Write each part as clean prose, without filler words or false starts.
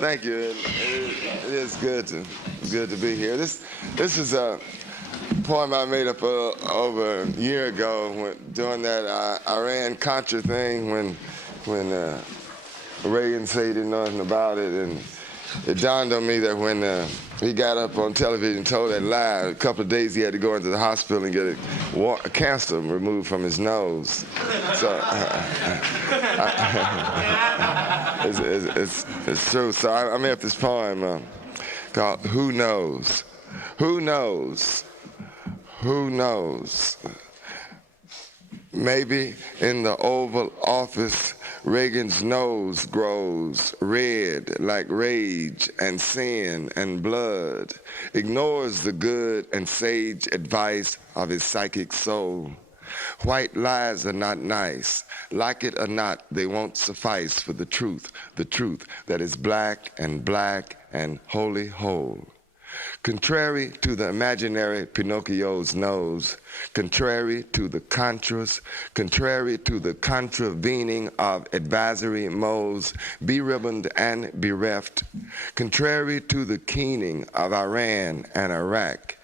Thank you. It is good to be here. This is a poem I made up over a year ago during that Iran-Contra thing when Reagan said he didn't know nothing about it, and it dawned on me that when he got up on television and told that lie, a couple of days he had to go into the hospital and get a cancer removed from his nose. So it's true. So I made up this poem called "Who Knows? Who Knows? Who knows?" Maybe in the Oval Office, Reagan's nose grows red like rage and sin and blood, ignores the good and sage advice of his psychic soul. White lies are not nice. Like it or not, they won't suffice for the truth that is black and wholly whole. Contrary to the imaginary Pinocchio's nose, contrary to the contras, contrary to the contravening of advisory moles, beribboned and bereft, contrary to the keening of Iran and Iraq,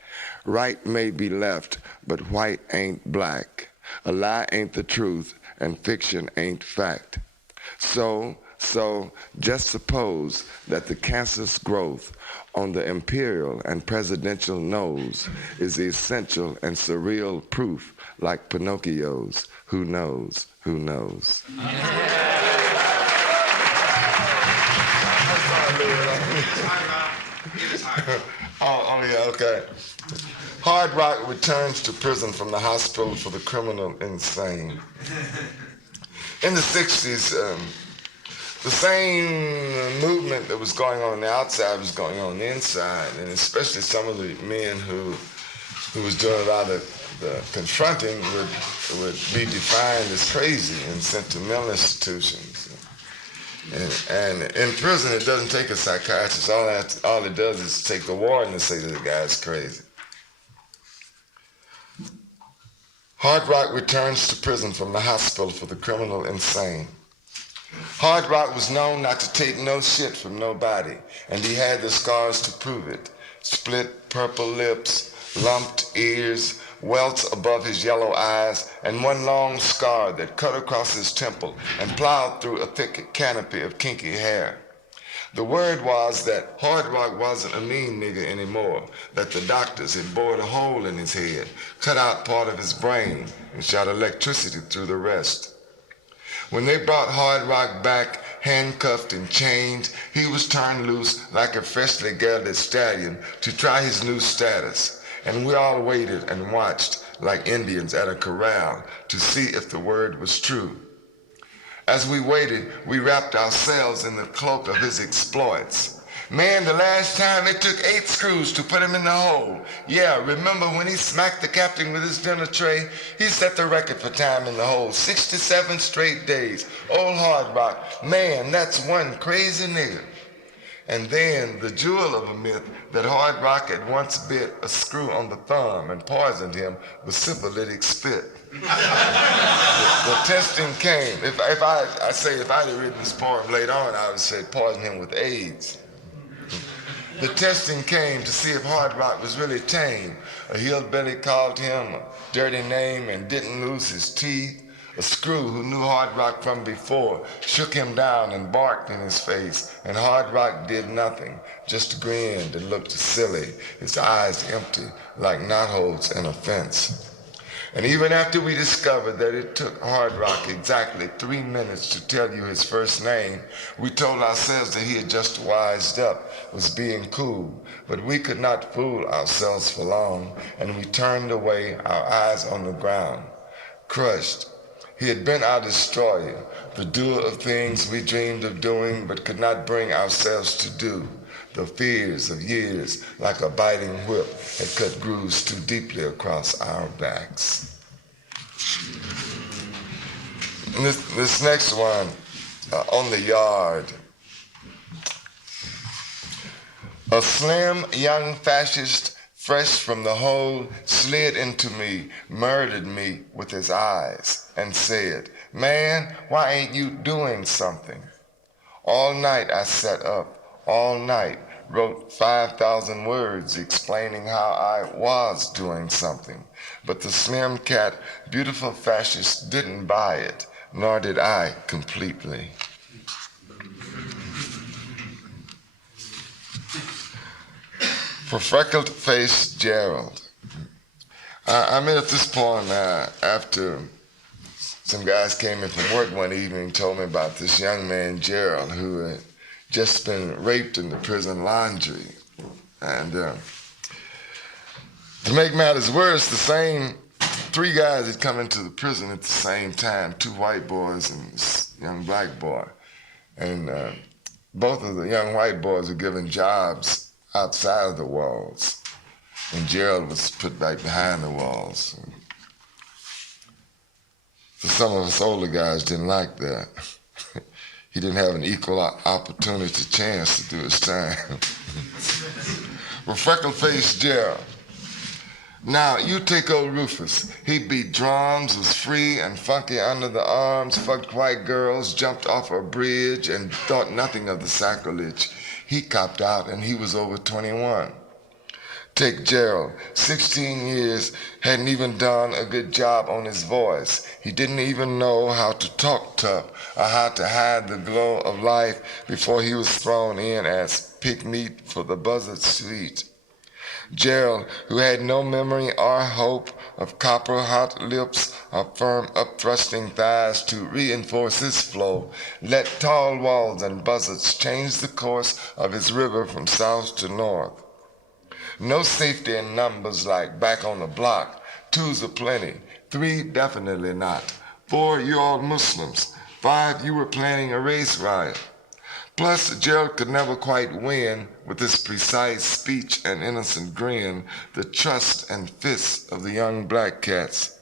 right may be left, but white ain't black. A lie ain't the truth, and fiction ain't fact. So just suppose that the cancerous growth on the imperial and presidential nose is the essential and surreal proof, like Pinocchio's. Who knows? Who knows? Oh, yeah, okay. Hard Rock returns to prison from the hospital for the criminal insane. In the 60s, the same movement that was going on the outside was going on the inside, and especially some of the men who was doing a lot of the confronting would be defined as crazy and sent to mental institutions. And in prison, it doesn't take a psychiatrist. All it does is take the warden to say that the guy's crazy. Hard Rock returns to prison from the hospital for the criminal insane. Hard Rock was known not to take no shit from nobody, and he had the scars to prove it. Split purple lips, lumped ears, welts above his yellow eyes, and one long scar that cut across his temple and plowed through a thick canopy of kinky hair. The word was that Hard Rock wasn't a mean nigga anymore, that the doctors had bored a hole in his head, cut out part of his brain, and shot electricity through the rest. When they brought Hard Rock back, handcuffed and chained, he was turned loose like a freshly gelded stallion to try his new status. And we all waited and watched like Indians at a corral to see if the word was true. As we waited, we wrapped ourselves in the cloak of his exploits. Man, the last time it took 8 screws to put him in the hole. Yeah, remember when he smacked the captain with his dinner tray? He set the record for time in the hole, 67 straight days. Old Hard Rock, man, that's one crazy nigga. And then the jewel of a myth that Hard Rock had once bit a screw on the thumb and poisoned him with syphilitic spit. The testing came. If I'd have written this poem later on, I would say poison him with AIDS. The testing came to see if Hard Rock was really tame. A hillbilly called him a dirty name and didn't lose his teeth. A screw who knew Hard Rock from before shook him down and barked in his face, and Hard Rock did nothing, just grinned and looked silly, his eyes empty like knotholes in a fence. And even after we discovered that it took Hard Rock exactly 3 minutes to tell you his first name, we told ourselves that he had just wised up, was being cool. But we could not fool ourselves for long, and we turned away, our eyes on the ground, crushed. He had been our destroyer, the doer of things we dreamed of doing but could not bring ourselves to do. The fears of years, like a biting whip, had cut grooves too deeply across our backs. And this next one, On the Yard. A slim young fascist, fresh from the hole, slid into me, murdered me with his eyes, and said, "Man, why ain't you doing something?" All night I sat up, all night, wrote 5,000 words explaining how I was doing something. But the slim cat, beautiful fascist, didn't buy it, nor did I completely. For freckled-faced Gerald. I'm at this point after some guys came in from work one evening and told me about this young man, Gerald, who had just been raped in the prison laundry. And to make matters worse, the same three guys had come into the prison at the same time, two white boys and this young black boy. And both of the young white boys were given jobs outside of the walls. And Gerald was put back behind the walls. So some of us older guys didn't like that. He didn't have an equal opportunity chance to do his time. Well, freckle-faced Gerald. Now, you take old Rufus. He beat drums, was free and funky under the arms, fucked white girls, jumped off a bridge, and thought nothing of the sacrilege. He copped out, and he was over 21. Take Gerald, 16 years, hadn't even done a good job on his voice. He didn't even know how to talk tough or how to hide the glow of life before he was thrown in as pig meat for the buzzard suite. Gerald, who had no memory or hope of copper hot lips or firm upthrusting thighs to reinforce his flow, let tall walls and buzzards change the course of his river from south to north. No safety in numbers like back on the block. 2's are plenty. 3 definitely not. 4, you all Muslims. 5, you were planning a race riot. Plus, Gerald could never quite win with his precise speech and innocent grin the trust and fists of the young black cats.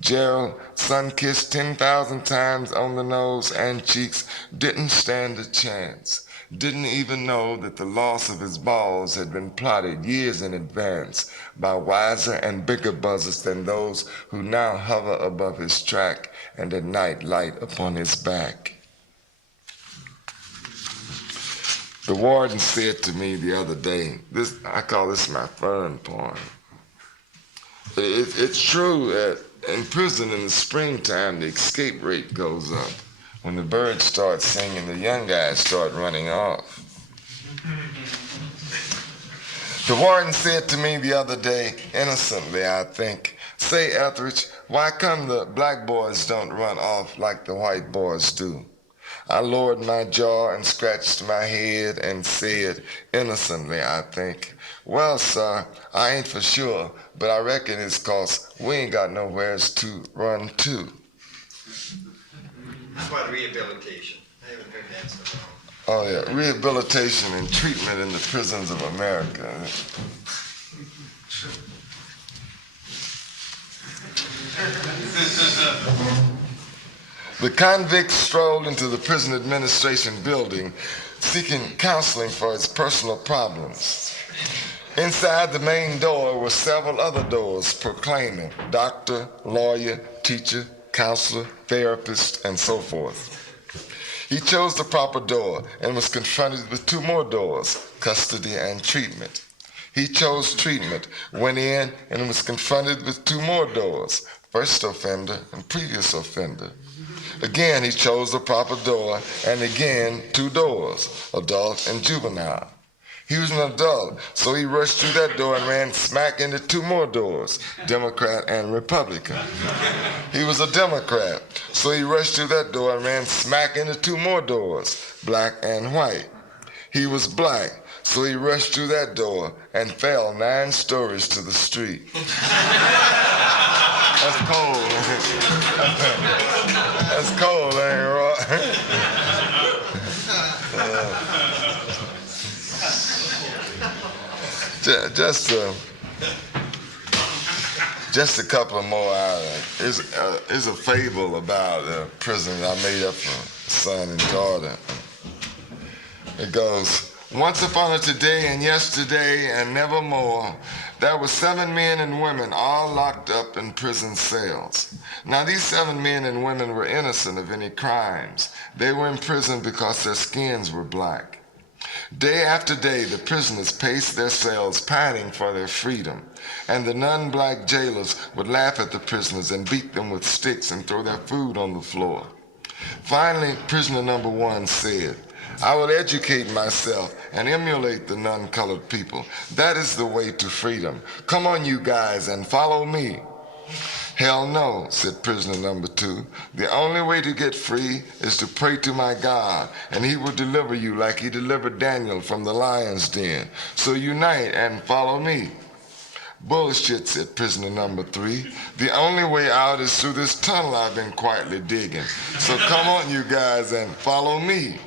Gerald, sun-kissed 10,000 times on the nose and cheeks, didn't stand a chance. Didn't even know that the loss of his balls had been plotted years in advance by wiser and bigger buzzards than those who now hover above his track and at night light upon his back. The warden said to me the other day, I call this my fern poem. It's true that in prison in the springtime, the escape rate goes up. When the birds start singing, the young guys start running off. The warden said to me the other day, innocently I think, say Etheridge, why come the black boys don't run off like the white boys do? I lowered my jaw and scratched my head and said, innocently I think, well, sir, I ain't for sure, but I reckon it's 'cause we ain't got nowheres to run to. How about rehabilitation? I haven't heard that so Oh long. yeah, rehabilitation and treatment in the prisons of America. The convict strolled into the prison administration building seeking counseling for his personal problems. Inside the main door were several other doors proclaiming doctor, lawyer, teacher, counselor, therapist, and so forth. He chose the proper door and was confronted with 2 more doors, custody and treatment. He chose treatment, went in, and was confronted with 2 more doors, first offender and previous offender. Again, he chose the proper door, and again 2 doors, adult and juvenile. He was an adult, so he rushed through that door and ran smack into 2 more doors, Democrat and Republican. He was a Democrat, so he rushed through that door and ran smack into 2 more doors, black and white. He was black, so he rushed through that door and fell 9 stories to the street. That's cold. That's cold, ain't it, right? Just a couple of more items. There's a fable about prisons I made up for son and daughter. It goes, once upon a today and yesterday and nevermore, there were 7 men and women all locked up in prison cells. Now these 7 men and women were innocent of any crimes. They were in prison because their skins were black. Day after day, the prisoners paced their cells, pining for their freedom, and the non-black jailers would laugh at the prisoners and beat them with sticks and throw their food on the floor. Finally, prisoner number 1 said, "I will educate myself and emulate the non-colored people. That is the way to freedom. Come on, you guys, and follow me." "Hell no," said prisoner number 2. "The only way to get free is to pray to my God, and he will deliver you like he delivered Daniel from the lion's den. So unite and follow me." "Bullshit," said prisoner number 3. "The only way out is through this tunnel I've been quietly digging. So come on, you guys, and follow me."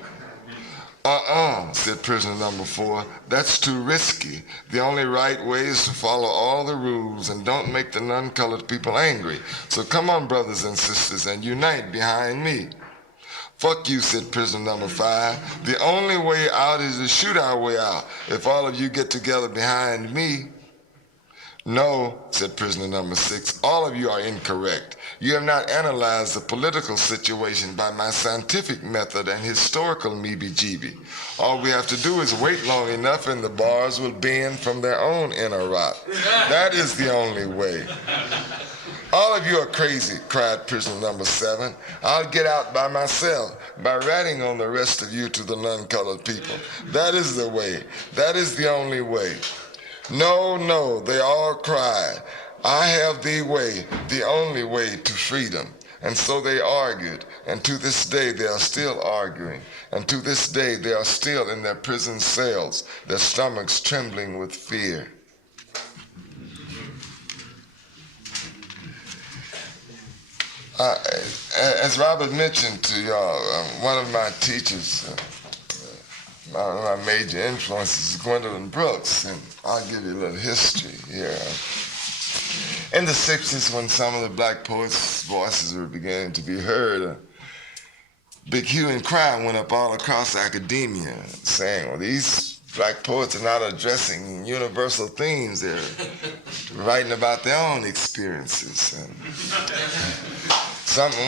Said prisoner number 4. "That's too risky. The only right way is to follow all the rules and don't make the non-colored people angry. So come on, brothers and sisters, and unite behind me." "Fuck you," said prisoner number 5. "The only way out is to shoot our way out if all of you get together behind me." "No," said prisoner number 6, "all of you are incorrect. You have not analyzed the political situation by my scientific method and historical meebie-jeebie. All we have to do is wait long enough and the bars will bend from their own inner rot. That is the only way." "All of you are crazy," cried prisoner number 7. "I'll get out by myself, by ratting on the rest of you to the non-colored people. That is the way. That is the only way." "No, no," they all cried. "I have the way, the only way to freedom." And so they argued, and to this day they are still arguing, and to this day they are still in their prison cells, their stomachs trembling with fear. As Robert mentioned to y'all, one of my teachers, one of my major influences is Gwendolyn Brooks, and I'll give you a little history here. In the 60s, when some of the black poets' voices were beginning to be heard, a big hue and cry went up all across academia, saying, well, these black poets are not addressing universal themes, they're writing about their own experiences. And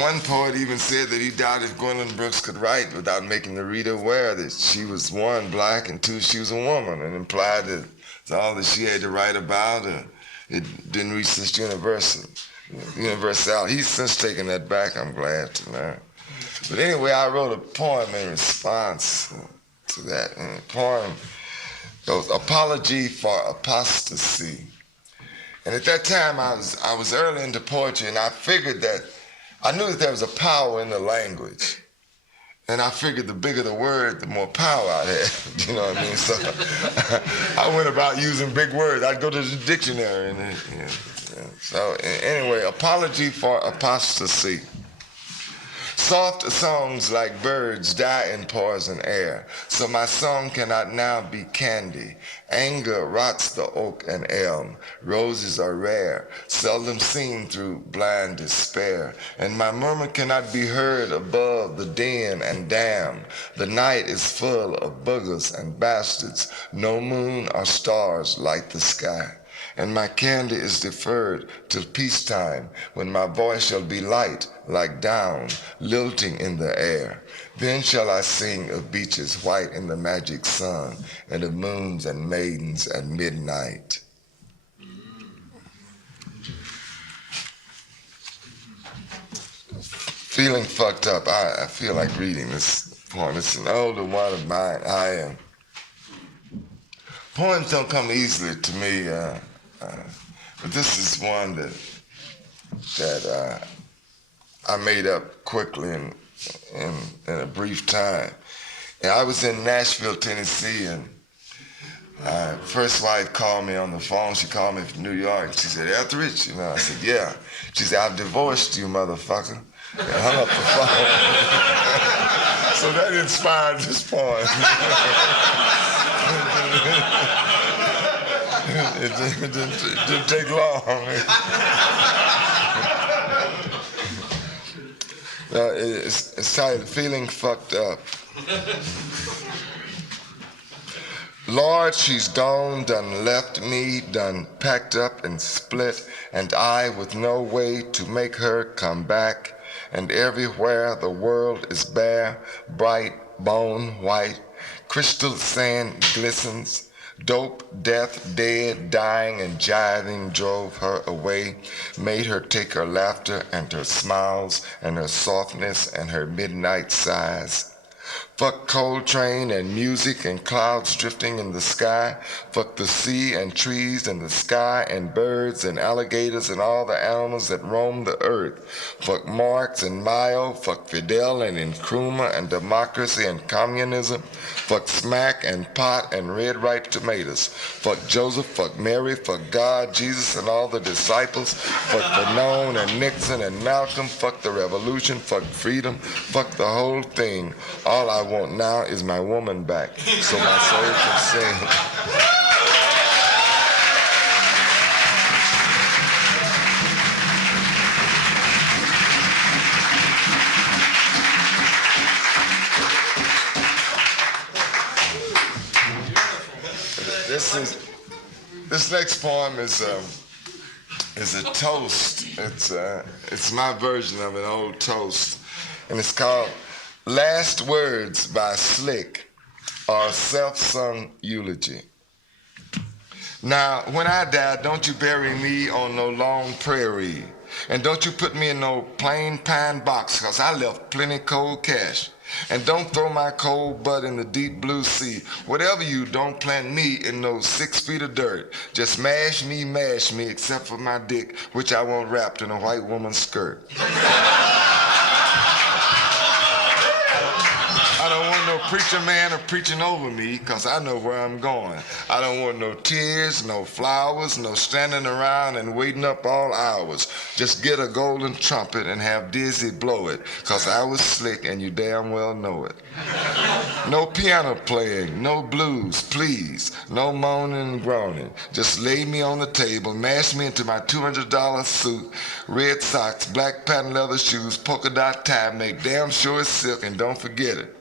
one poet even said that he doubted if Gwendolyn Brooks could write without making the reader aware that she was, 1, black, and 2, she was a woman, and implied that all that she had to write about, it didn't reach this universality. He's since taken that back, I'm glad to learn. But anyway, I wrote a poem in response to that. And the poem goes, "Apology for Apostasy." And at that time, I was early into poetry, and I figured that, I knew that there was a power in the language. And I figured the bigger the word, the more power I'd have, you know what I mean? So I went about using big words. I'd go to the dictionary. And so anyway, apology for apostasy. Soft songs like birds die in poison air, so my song cannot now be candy. Anger rots the oak and elm. Roses are rare, seldom seen through blind despair. And my murmur cannot be heard above the din and dam. The night is full of boogers and bastards. No moon or stars light the sky. And my candy is deferred till peacetime, when my voice shall be light like down, lilting in the air. Then shall I sing of beaches white in the magic sun, and of moons and maidens at midnight. Feeling fucked up, I feel like reading this poem. It's an older one of mine. Poems don't come easily to me, but this is one that I made up quickly in a brief time. And I was in Nashville, Tennessee, and my first wife called me on the phone. She called me from New York, and she said, "Etheridge?" You know, I said, "Yeah." She said, "I've divorced you, motherfucker." And hung up the phone. So that inspired this poem. It didn't take long. It's titled "Feeling Fucked Up." Lord, she's gone, done left me, done packed up and split, and I with no way to make her come back. And everywhere the world is bare, bright, bone white, Crystal sand glistens. Dope, death, dead, dying, and jiving drove her away, made her take her laughter and her smiles and her softness and her midnight sighs. Fuck Coltrane and music and clouds drifting in the sky. Fuck the sea and trees and the sky and birds and alligators and all the animals that roam the earth. Fuck Marx and Mayo. Fuck Fidel and Nkrumah and democracy and communism. Fuck smack and pot and red ripe tomatoes. Fuck Joseph. Fuck Mary. Fuck God, Jesus, and all the disciples. Fuck Fanon and Nixon and Malcolm. Fuck the revolution. Fuck freedom. Fuck the whole thing. All I want now is my woman back, so my soul can sing. This next poem is a toast. It's my version of an old toast, and it's called Last Words by Slick, or a self-sung eulogy. Now, when I die, don't you bury me on no long prairie, and don't you put me in no plain pine box, 'cause I left plenty cold cash. And don't throw my cold butt in the deep blue sea. Whatever you, don't plant me in those 6 feet of dirt. Just mash me, except for my dick, which I want wrapped in a white woman's skirt. I don't want no preacher man or preaching over me, 'cause I know where I'm going. I don't want no tears, no flowers, no standing around and waiting up all hours. Just get a golden trumpet and have Dizzy blow it, 'cause I was slick and you damn well know it. No piano playing, no blues, please. No moaning and groaning. Just lay me on the table, mash me into my $200 suit, red socks, black patent leather shoes, polka dot tie, make damn sure it's silk, and don't forget it.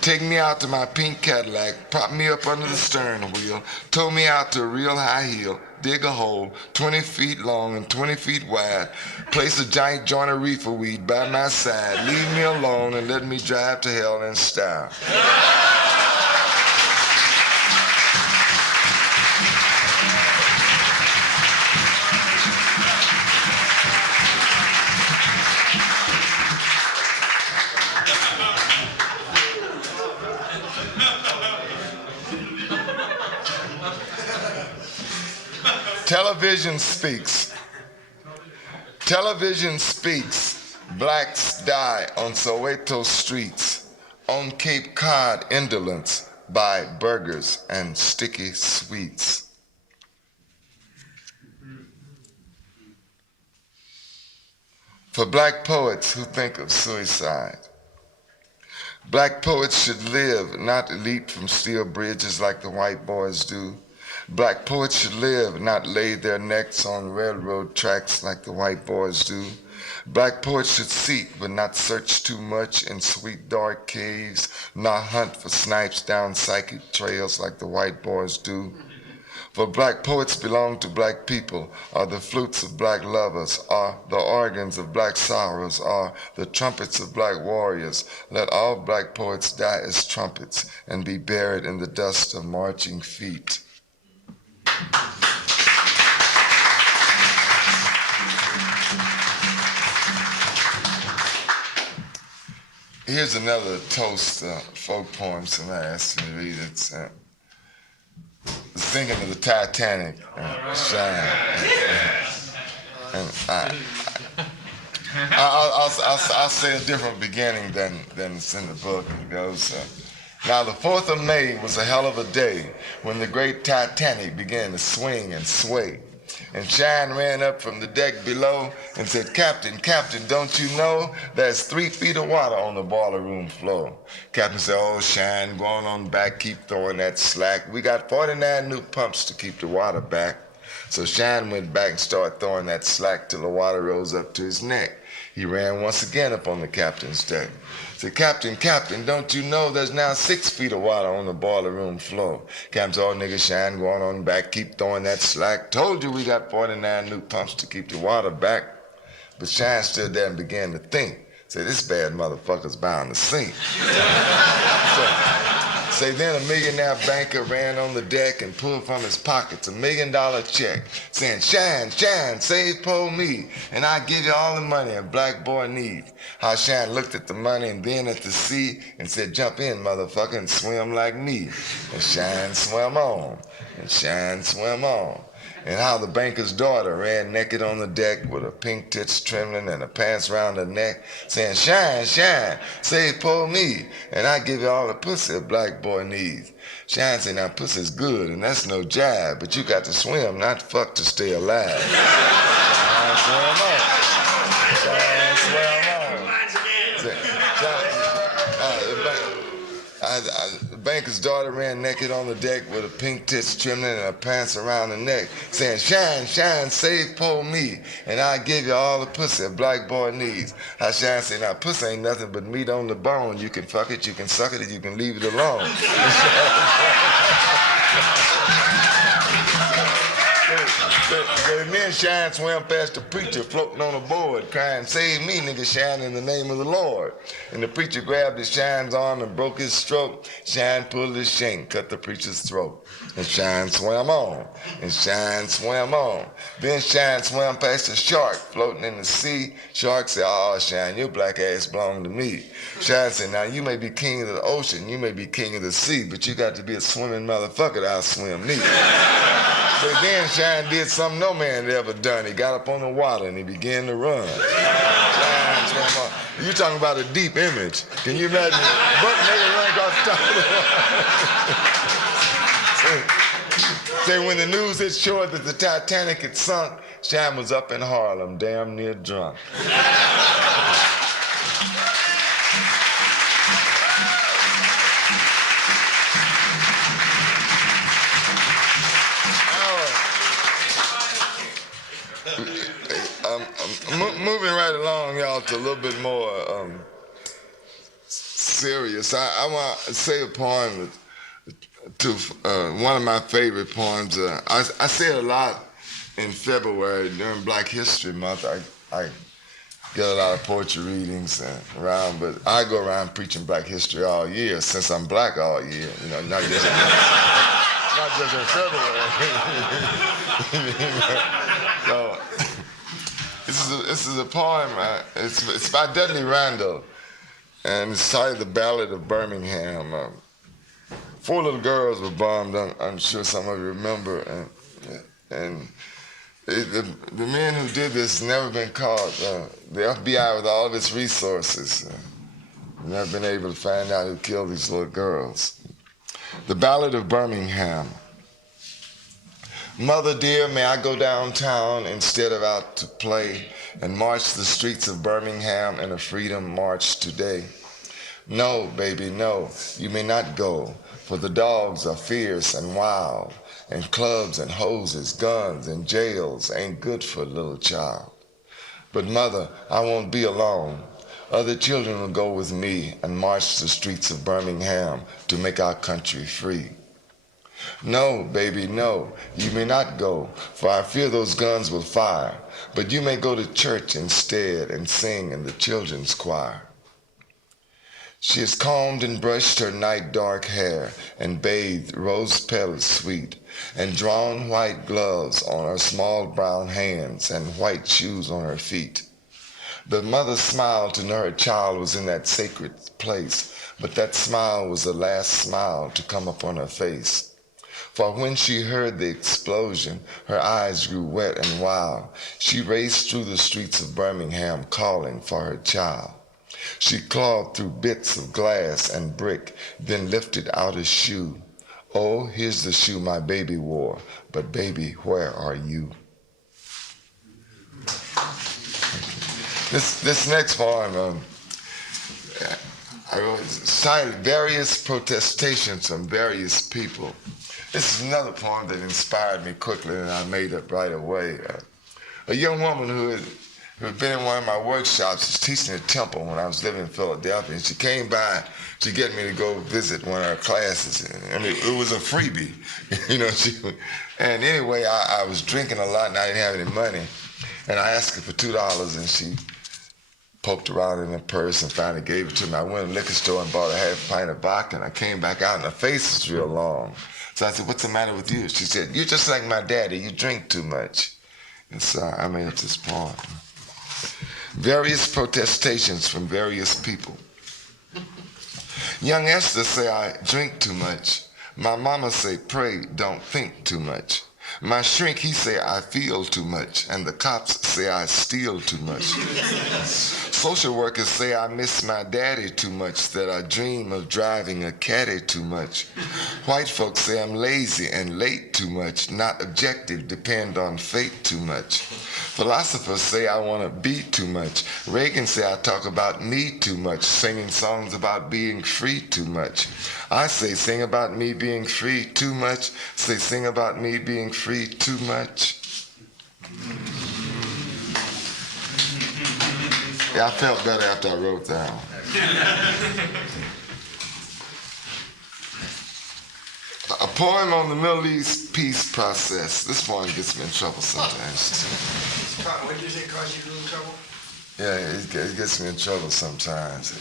Take me out to my pink Cadillac, prop me up under the steering wheel, tow me out to a real high heel, dig a hole 20 feet long and 20 feet wide, place a giant joint of reefer weed by my side, leave me alone and let me drive to hell in style. Television speaks. Television speaks. Blacks die on Soweto streets. On Cape Cod, indolence by burgers and sticky sweets. For black poets who think of suicide. Black poets should live, not leap from steel bridges like the white boys do. Black poets should live, not lay their necks on railroad tracks like the white boys do. Black poets should seek, but not search too much in sweet dark caves, not hunt for snipes down psychic trails like the white boys do. For black poets belong to black people, are the flutes of black lovers, are the organs of black sorrows, are the trumpets of black warriors. Let all black poets die as trumpets and be buried in the dust of marching feet. Here's another toast, folk poem somebody asked me to read. It's thinking of the Titanic, Shine. And I'll say a different beginning than it's in the book. It goes, now the 4th of May was a hell of a day when the great Titanic began to swing and sway. And Shine ran up from the deck below and said, Captain, don't you know there's 3 feet of water on the boiler room floor? Captain said, oh, Shine, go on back, keep throwing that slack. We got 49 new pumps to keep the water back. So Shine went back and started throwing that slack till the water rose up to his neck. He ran once again up on the captain's deck. Said, Captain, don't you know there's now 6 feet of water on the boiler room floor? Captain said, oh, nigga, Shine, go on back, keep throwing that slack. Told you we got 49 new pumps to keep the water back. But Shine stood there and began to think. Said, this bad motherfucker's bound to sink. Say then a millionaire banker ran on the deck and pulled from his pockets $1 million check, saying, "Shine, shine, save poor me, and I give you all the money a black boy needs." How Shine looked at the money and then at the sea and said, "Jump in, motherfucker, and swim like me." And Shine swam on, and Shine swam on. And how the banker's daughter ran naked on the deck with her pink tits trembling and her pants round her neck, saying, "Shine, shine, save poor me, and I give you all the pussy a black boy needs." Shine said, "Now pussy's good, and that's no jive, but you got to swim, not fuck to stay alive." Shine swam on. Shine swam on. The banker's daughter ran naked on the deck with her pink tits trembling and her pants around her neck, saying, "Shine, shine, save poor me, and I give you all the pussy a black boy needs." How Shine said, "Now pussy ain't nothing but meat on the bone. You can fuck it, you can suck it, and you can leave it alone." So then Shine swam past the preacher floating on a board, crying, "Save me, nigga, Shine, in the name of the Lord." And the preacher grabbed his Shine's arm and broke his stroke. Shine pulled his shank, cut the preacher's throat. And Shine swam on, and Shine swam on. Then Shine swam past a shark floating in the sea. Shark said, "Oh, Shine, your black ass belong to me." Shine said, "Now you may be king of the ocean, you may be king of the sea, but you got to be a swimming motherfucker to outswim me." So then Shine did something no man had ever done. He got up on the water and he began to run. Shine swam on. You talking about a deep image. Can you imagine butt naked run across the top of the water? Say when the news hit shore that the Titanic had sunk, Shine was up in Harlem, damn near drunk. Moving right along, y'all, to a little bit more serious. I want to say a poem to one of my favorite poems. I say it a lot in February during Black History Month. I get a lot of poetry readings around, but I go around preaching Black history all year since I'm black all year. You know, not just in February. So, this is a poem. It's by Dudley Randall, and it's titled "The Ballad of Birmingham." 4 little girls were bombed. I'm sure some of you remember, and the men who did this never been caught. The FBI, with all of its resources, never been able to find out who killed these little girls. The Ballad of Birmingham. Mother dear, may I go downtown instead of out to play and march the streets of Birmingham in a freedom march today? No, baby, no, you may not go, for the dogs are fierce and wild, and clubs and hoses, guns and jails ain't good for a little child. But mother, I won't be alone. Other children will go with me and march the streets of Birmingham to make our country free. No, baby, no, you may not go, for I fear those guns will fire, but you may go to church instead and sing in the children's choir. She has combed and brushed her night dark hair and bathed rose petals sweet and drawn white gloves on her small brown hands and white shoes on her feet. The mother smiled to know her child was in that sacred place, but that smile was the last smile to come upon her face. For when she heard the explosion, her eyes grew wet and wild. She raced through the streets of Birmingham calling for her child. She clawed through bits of glass and brick, then lifted out a shoe. Oh, here's the shoe my baby wore, but baby, where are you? This next poem, I cited various protestations from various people. This is another poem that inspired me quickly and I made up right away. A young woman who had been in one of my workshops, was teaching at Temple when I was living in Philadelphia, and she came by to get me to go visit one of her classes, and it was a freebie, you know. And anyway, I was drinking a lot and I didn't have any money, and I asked her for $2, and she poked around in the purse and finally gave it to me. I went to the liquor store and bought a half pint of vodka, and I came back out and her face was real long. So I said, what's the matter with you? She said, you're just like my daddy, you drink too much. And so I made up this poem. Various protestations from various people. Young Esther say I drink too much. My mama say pray, don't think too much. My shrink, he say I feel too much. And the cops say I steal too much. Social workers say I miss my daddy too much, that I dream of driving a caddy too much. White folks say I'm lazy and late too much, not objective, depend on fate too much. Philosophers say I want to be too much. Reagan say I talk about me too much, singing songs about being free too much. I say sing about me being free too much, say sing about me being free too much. Yeah, I felt better after I wrote that one. A poem on the Middle East peace process. This poem gets me in trouble sometimes. What did you say caused you a little trouble? Yeah, it gets me in trouble sometimes.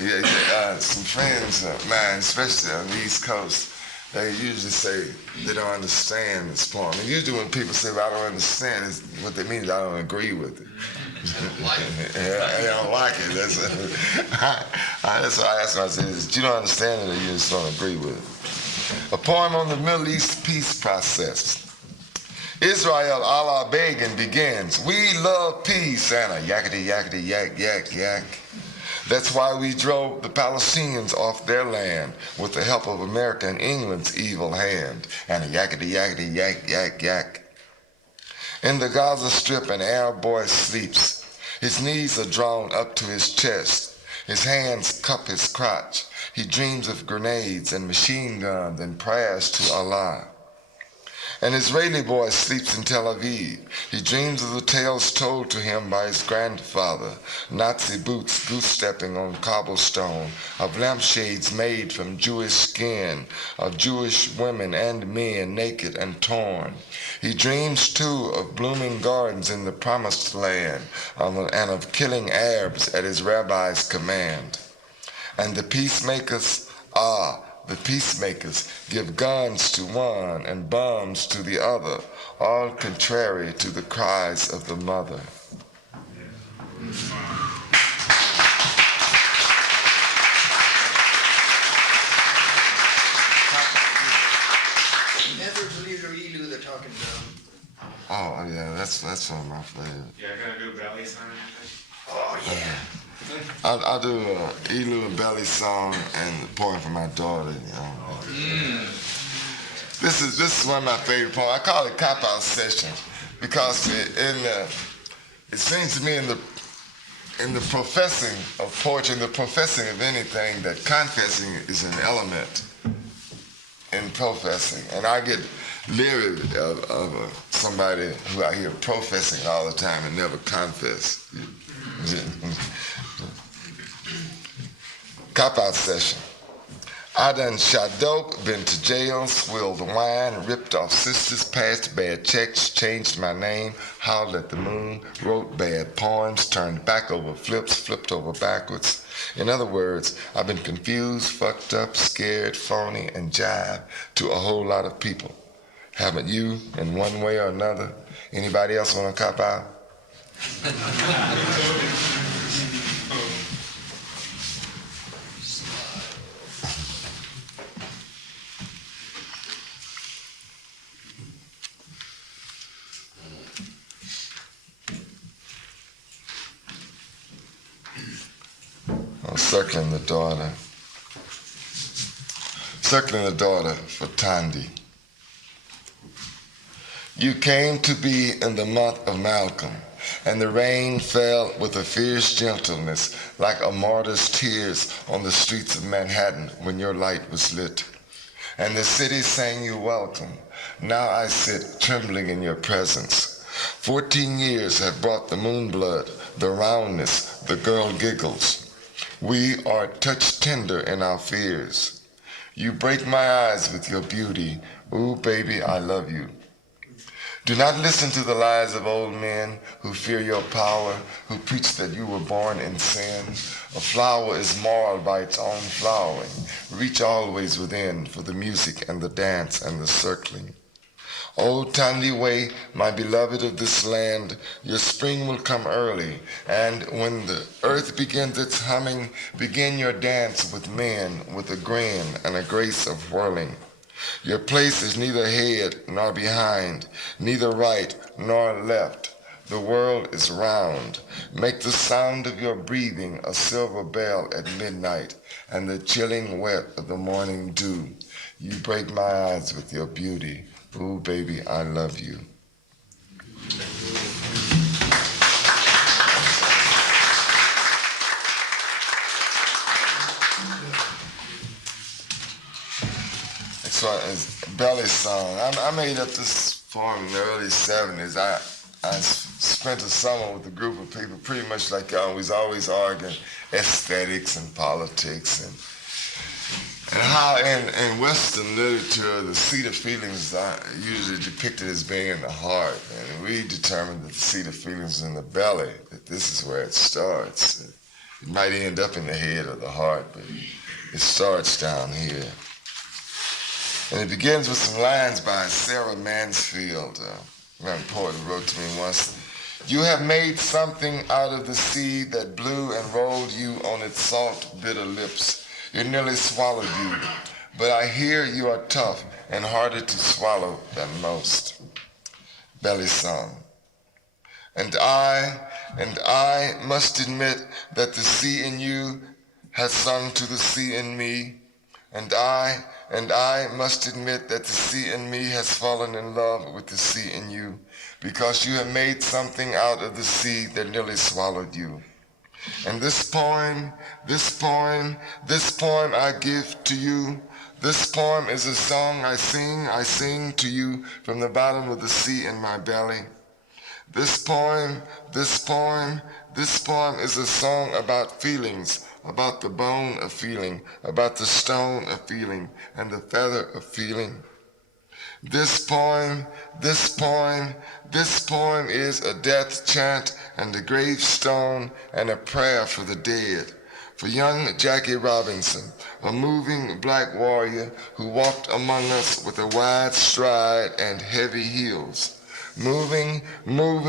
Yeah, some friends of mine, especially on the East Coast, they usually say they don't understand this poem. And usually when people say, well, I don't understand, what they mean is I don't agree with it. Yeah, they don't like it. That's why I ask myself, you don't understand it or you just don't agree with it. A poem on the Middle East peace process. Israel Allah Begin begins. We love peace and a yakety yakety yak yak yak. That's why we drove the Palestinians off their land with the help of America and England's evil hand. And a yakety yakety yak yak yak. In the Gaza Strip, an Arab boy sleeps. His knees are drawn up to his chest. His hands cup his crotch. He dreams of grenades and machine guns and prayers to Allah. An Israeli boy sleeps in Tel Aviv. He dreams of the tales told to him by his grandfather, Nazi boots goose-stepping on cobblestone, of lampshades made from Jewish skin, of Jewish women and men naked and torn. He dreams too of blooming gardens in the promised land, and of killing Arabs at his rabbi's command. And the peacemakers give guns to one and bombs to the other, all contrary to the cries of the mother. Etheridge Knight or Elu, they're talking drum. Oh yeah, that's one of my favorites. Yeah, gonna do belly sign. Oh yeah. I'll do Elu and Belly song and the poem for my daughter. You know. This is one of my favorite poems. I call it Cop Out Session because it seems to me in the professing of poetry, in the professing of anything, that confessing is an element in professing. And I get leery of somebody who I hear professing all the time and never confess. Cop-out session. I done shot dope, been to jail, swilled wine, ripped off sisters, passed bad checks, changed my name, howled at the moon, wrote bad poems, turned back over flips, flipped over backwards. In other words, I've been confused, fucked up, scared, phony, and jive to a whole lot of people. Haven't you, in one way or another? Anybody else want to cop out? Circling the daughter. Circling the daughter for Tandy. You came to be in the month of Malcolm, and the rain fell with a fierce gentleness like a martyr's tears on the streets of Manhattan when your light was lit. And the city sang you welcome. Now I sit trembling in your presence. 14 years have brought the moon blood, the roundness, the girl giggles. We are touched tender in our fears. You break my eyes with your beauty. Ooh, baby, I love you. Do not listen to the lies of old men who fear your power, who preach that you were born in sin. A flower is marred by its own flowering. Reach always within for the music and the dance and the circling. O timely way, my beloved of this land, your spring will come early, and when the earth begins its humming, begin your dance with men with a grin and a grace of whirling. Your place is neither ahead nor behind, neither right nor left. The world is round. Make the sound of your breathing a silver bell at midnight, and the chilling wet of the morning dew. You break my eyes with your beauty. Ooh, baby, I love you. So it's Belly song. I made up this poem in the early 70s. I spent a summer with a group of people pretty much like y'all. We was always arguing aesthetics and politics and how in Western literature the seat of feelings are usually depicted as being in the heart. And we determined that the seat of feelings is in the belly, that this is where it starts. It might end up in the head or the heart, but it starts down here. And it begins with some lines by Sarah Mansfield, a poet who wrote to me once. You have made something out of the sea that blew and rolled you on its salt, bitter lips. It nearly swallowed you, but I hear you are tough and harder to swallow than most. Belly song. And I must admit that the sea in you has sung to the sea in me, and I must admit that the sea in me has fallen in love with the sea in you, because you have made something out of the sea that nearly swallowed you. And this poem I give to you. This poem is a song I sing to you from the bottom of the sea in my belly. This poem is a song about feelings, about the bone of feeling, about the stone of feeling, and the feather of feeling. This poem is a death chant and a gravestone and a prayer for the dead. For young Jackie Robinson, a moving black warrior who walked among us with a wide stride and heavy heels. Moving through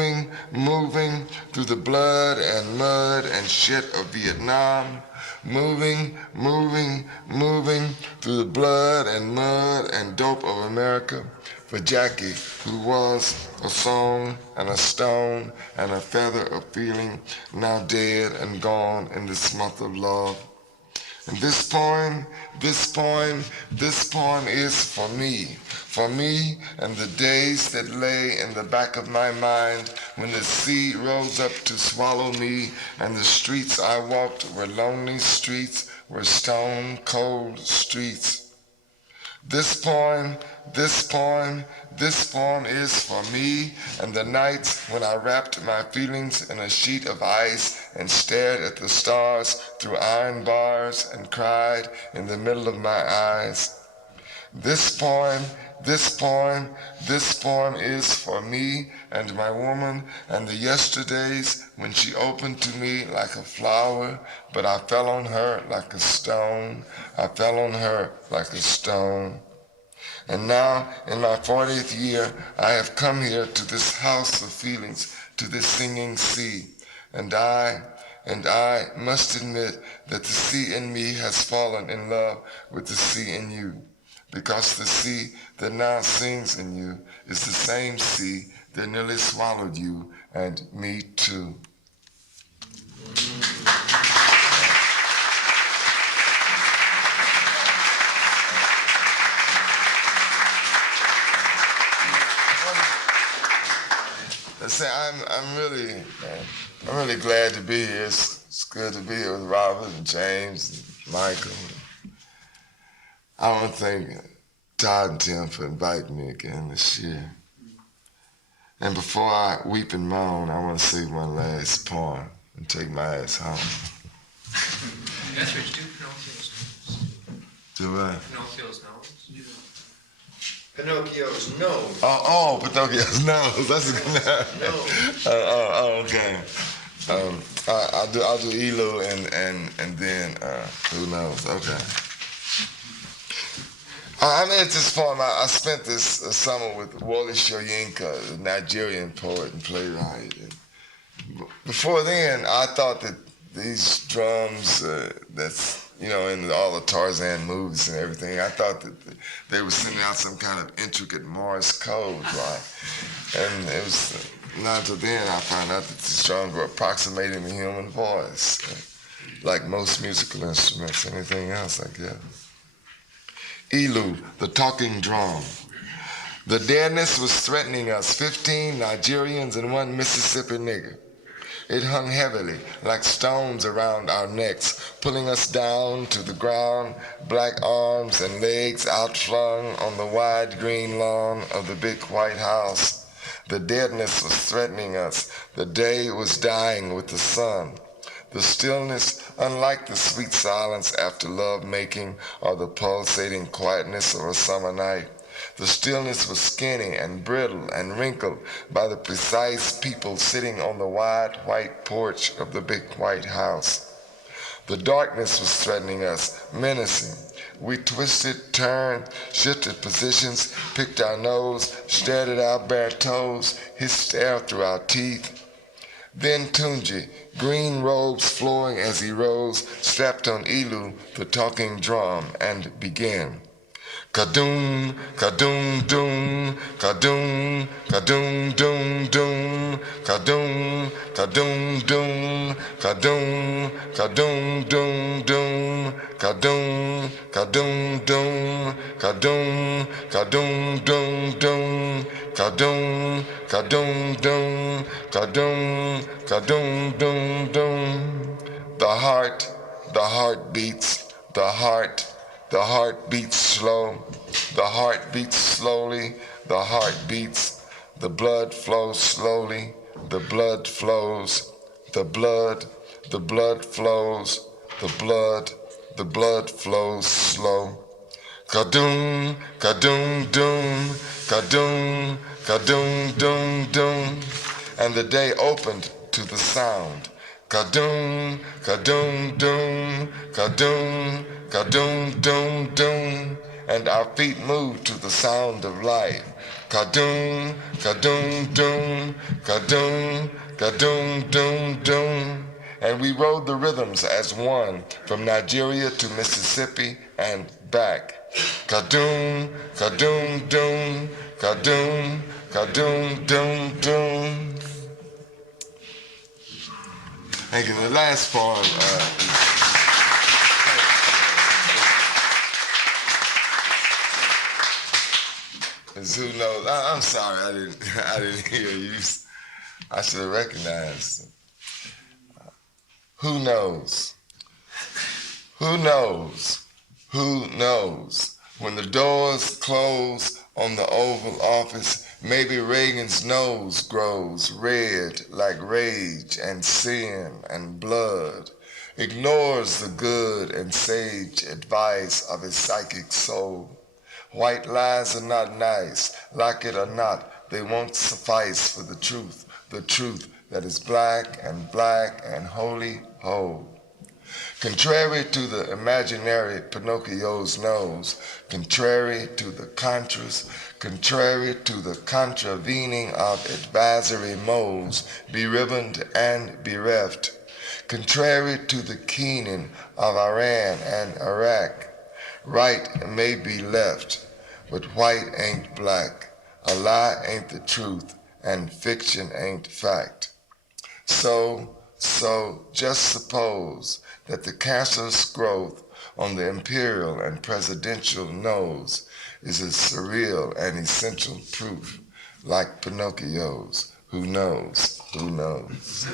the blood and mud and shit of Vietnam. Moving through the blood and mud and dope of America. For Jackie, who was a song and a stone and a feather of feeling, now dead and gone in this month of love. And this poem is for me and the days that lay in the back of my mind when the sea rose up to swallow me and the streets I walked were lonely streets, were stone cold streets. This poem is for me and the nights when I wrapped my feelings in a sheet of ice and stared at the stars through iron bars and cried in the middle of my eyes. This poem is for me and my woman and the yesterdays when she opened to me like a flower, but I fell on her like a stone. I fell on her like a stone. And now, in my 40th year, I have come here to this house of feelings, to this singing sea. And I must admit that the sea in me has fallen in love with the sea in you. Because the sea that now sings in you is the same sea that nearly swallowed you and me too. I'm really glad to be here. It's good to be here with Robert and James and Michael. I want to thank Todd and Tim for inviting me again this year. And before I weep and moan, I want to say one last poem and take my ass home. Etheridge, do Pinocchio's notes. Do I? Pinocchio's notes. Pinocchio's nose. Pinocchio's nose. That's a good Nose. Okay. I'll do Elu and then who knows? Okay. I made this poem. I spent this summer with Wole Soyinka, a Nigerian poet and playwright. And before then, I thought that these drums, that's in all the Tarzan movies and everything, I thought that they were sending out some kind of intricate Morse code, right? And it was not until then I found out that these drums were approximating the human voice, like most musical instruments, anything else, I guess. Elu, the talking drum. The deadness was threatening us, 15 Nigerians and 1 Mississippi nigger. It hung heavily, like stones around our necks, pulling us down to the ground, black arms and legs outflung on the wide green lawn of the big white house. The deadness was threatening us. The day was dying with the sun. The stillness, unlike the sweet silence after love-making or the pulsating quietness of a summer night, the stillness was skinny and brittle and wrinkled by the precise people sitting on the wide white porch of the big white house. The darkness was threatening us, menacing. We twisted, turned, shifted positions, picked our nose, stared at our bare toes, hissed air through our teeth. Then Tunji, green robes flowing as he rose, strapped on Elu, the talking drum, and began. Kadoom, kadoom, doom, kadoom, kadoom, doom, doom, kadoom, kadoom, doom, kadoom, kadoom, doom, doom, kadoom, kadoom, doom, kadoom, kadoom, doom, doom, kadoom, kadoom, doom, kadoom, kadoom, doom, doom. The heart beats, the heart beats slow, the heart beats slowly, the heart beats, the blood flows slowly, the blood flows, the blood flows, the blood flows slow. Kadoom, kadoom, doom, kadoom, kadoom, doom, doom. And the day opened to the sound. Kadoom, kadoom, doom, kadoom, kadoom, doom, doom. And our feet moved to the sound of life. Kadoom, kadoom, doom, kadoom, kadoom, doom, doom. And we rode the rhythms as one from Nigeria to Mississippi and back. Kadoom, kadoom, doom, kadoom, kadoom, doom, doom. Thank you. The last poem is Who Knows. I'm sorry, I didn't hear you. I should have recognized. Who knows? Who knows? Who knows? When the doors close on the Oval Office, maybe Reagan's nose grows red like rage and sin and blood, ignores the good and sage advice of his psychic soul. White lies are not nice, like it or not, they won't suffice for the truth that is black and wholly whole. Contrary to the imaginary Pinocchio's nose, contrary to the contras, contrary to the contravening of advisory moles, beribboned and bereft, contrary to the keening of Iran and Iraq, right may be left, but white ain't black, a lie ain't the truth, and fiction ain't fact. So just suppose that the cancerous growth on the imperial and presidential nose is a surreal and essential proof, like Pinocchio's. Who knows? Who knows?